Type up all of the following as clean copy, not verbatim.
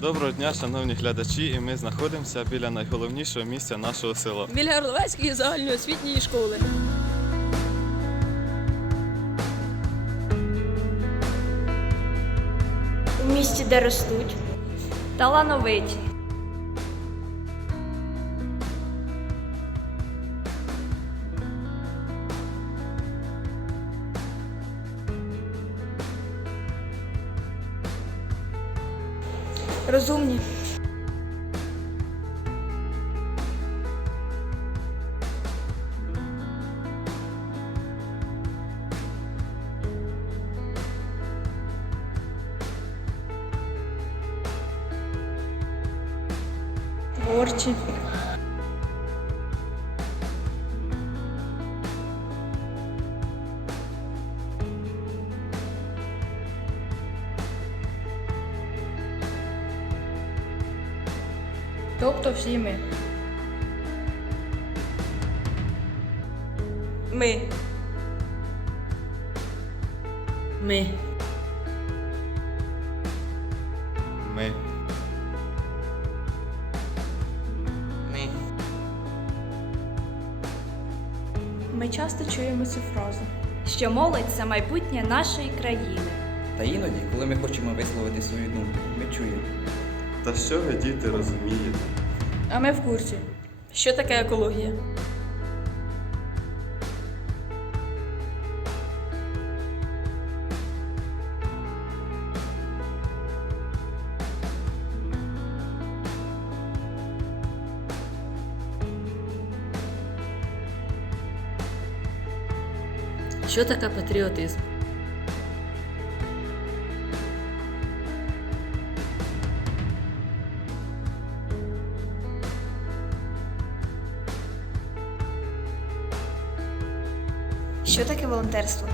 Доброго дня, шановні глядачі, і ми знаходимося біля найголовнішого місця нашого села. Біля Горловецької загальноосвітньої школи. У місті, де ростуть талановиті, розумні, творчі, тобто всі ми. Ми. Ми. Ми. Ми часто чуємо цю фразу. Що молодь – це майбутнє нашої країни. Та іноді, коли ми хочемо висловити свою думку, ми чуємо. Та що ви, діти, розумієте? А ми в курсі. Що таке екологія? Що таке патріотизм? Що таке волонтерство?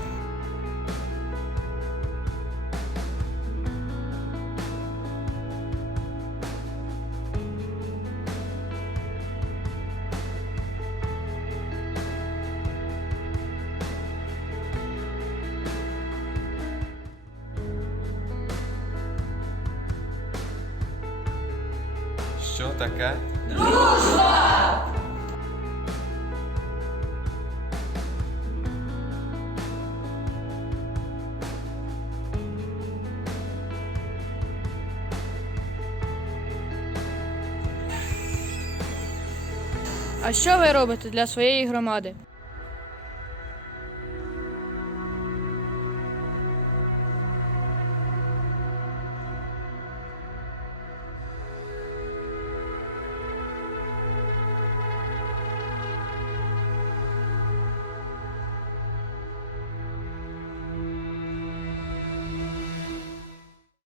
Що таке? А що ви робите для своєї громади?